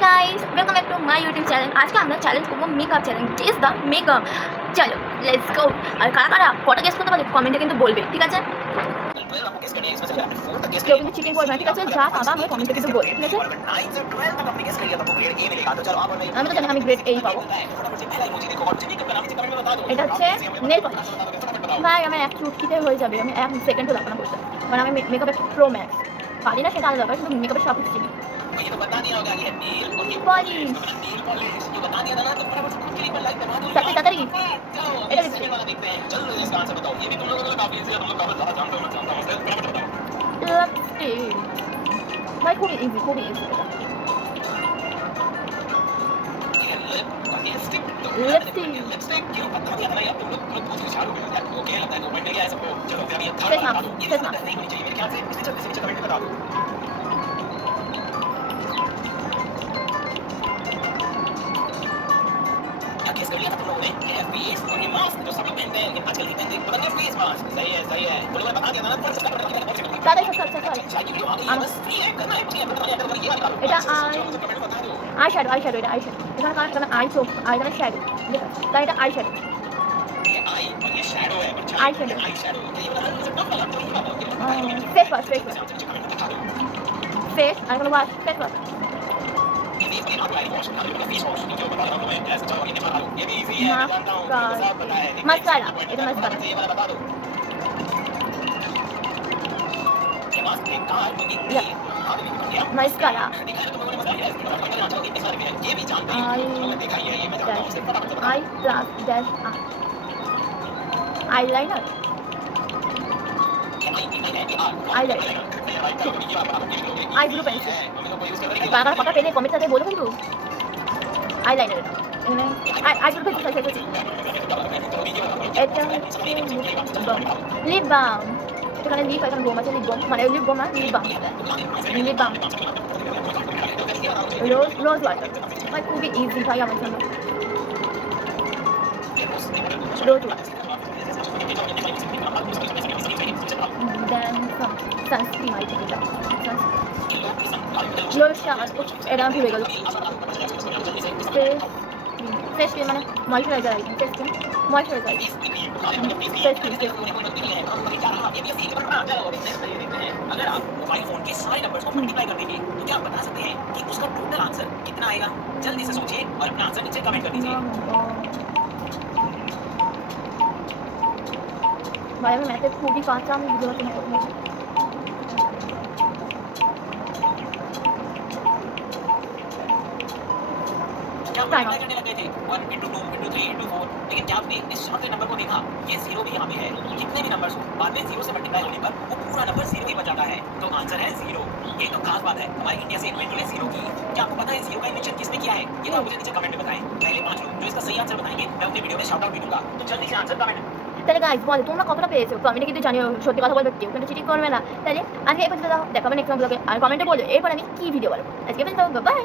Guys welcome back to my YouTube channel. आज का हम चैलेंज करबो makeup challenge is the makeup. चलो लेट्स गो। और কারা কারা কটা গেস করতে পারবে কমেন্টে কিন্তু বলবে, ঠিক আছে? কেউ কিন্তু চিটিং করবে না, ঠিক আছে? যা পাবা আমাকে কমেন্টে কিন্তু বলবে, ঠিক আছে? আমি তো জানি আমি গ্রেড এই পাবো। এটা হচ্ছে নেল পলিশ। ভাই আমার এক চুটকিতে হয়ে যাবে, আমি এক সেকেন্ডও লাগবে না করতে, মানে আমি মেকআপের প্রো ম্যাক্স পারি না, সেটা আলাদা ব্যাপার, কিন্তু মেকআপের সব কিছু চিনি। পলিশ তাড়াতাড়ি এটা দিচ্ছি। লিপস্টিক ভাই খুবই ইজি, খুবই ইজি। লিপস্টিক শেষ না, শেষ না। गेस कर लिया था तुम लोगों ने ये है फेस और ये मास्क जो सभी पहनते हैं लेकिन आजकल नहीं पहनते पता नहीं फेस मास्क। सही है बोलो मैं बता दिया था ना पर सबका पता नहीं क्या তাড়াতাড়ি সব সব সব बस फ्री है करना है कुछ नहीं पता नहीं अगर ये वाली बात এটা আই শ্যাডো এটা আই শ্যাডো। এখানে কার কারণ আই চোখ আর এখানে শ্যাডো, তাই এটা আই শ্যাডো। ये आई और ये शैडो है पर आई शैडो ये वाला मुझे टफ लगा तो ये बात होगी फेस वॉश फेस আর কোনো ওয়াশ फेस वॉश ये भी ये आप लाइव वॉश कर रहे हो फेस वॉश जो बता रहा हूं मैं ऐसे चलो ये बता दो ये भी इजी है मैं जानता हूं सब पता है मस्कारा এটা मस्कारा ये वाला बता दो ये मास्क एक कार को मस्कारा ये भी जानते हैं देखा ये मैं जानता हूं eye plus dash eyeliner eyebrow pencil কারা কাটা পেনে কমেন্টে বলো কিন্তু আইলাইনার এখানে আইব্রো পেন্সিল শেষ হচ্ছে। এটা লিপ বাম, এখানে লিপ এখানে বোম আছে, লিপ বাম মানে লিপ বাম না লিপ বাম রোজ ওয়াটার মানে খুবই ইজি ভাই আমার জন্য। Rose water then sunscreen I think lotion এটা আমি ভুলে গেল। ফেস ক্রিম মানে moisturiser I think face cream moisturiser face cream अगर आप मोबाइल फोन के सारे नंबर्स को मल्टीप्लाई कर देंगे तो क्या आप बता सकते हैं कि उसका टोटल आंसर कितना आएगा? जल्दी से सोचिए और अपना आंसर नीचे कमेंट कर दीजिए। भाई मैं मैथे खूबी काঁচা, আমি বুঝতে পারছি না কোথায়। क्या मल्टीप्लाई करने लगे थे 1 into 2 into 3 into 4 लेकिन क्या आपने इस शॉर्टेड नंबर को देखा? ये जीरो भी यहाँ पे है। कितने भी नंबर्स हो बाद में जीरो से मल्टीप्लाई होने पर वो पूरा नंबर जीरो ही बच जाता है, तो आंसर है जीरो। ये तो खास बात है हमारे इंडिया से इन्वेंट हुए जीरो की। क्या आपको पता है जीरो का इन्वेंशन किसने किया है? ये तो आप मुझे नीचे कमेंट में बताएं। पहले 5 लोग जो इसका सही आंसर बताएंगे मैं अपनी वीडियो में शाउट आउट भी दूंगा, तो जल्दी से आंसर कमेंट। তাহলে গাইস বলো তোমরা কতটা পেয়েছো কমেন্টে কিন্তু জানিও, সত্যি কথা বলবে, কেউ কিন্তু চিটিং করবে না। তাহলে আজকে এই পর্যন্ত দেখাবে নেক্সট ব্লগে, আর কমেন্টে বলো এরপর আমি কি ভিডিও বানাবো। আজকে পর্যন্ত বাই।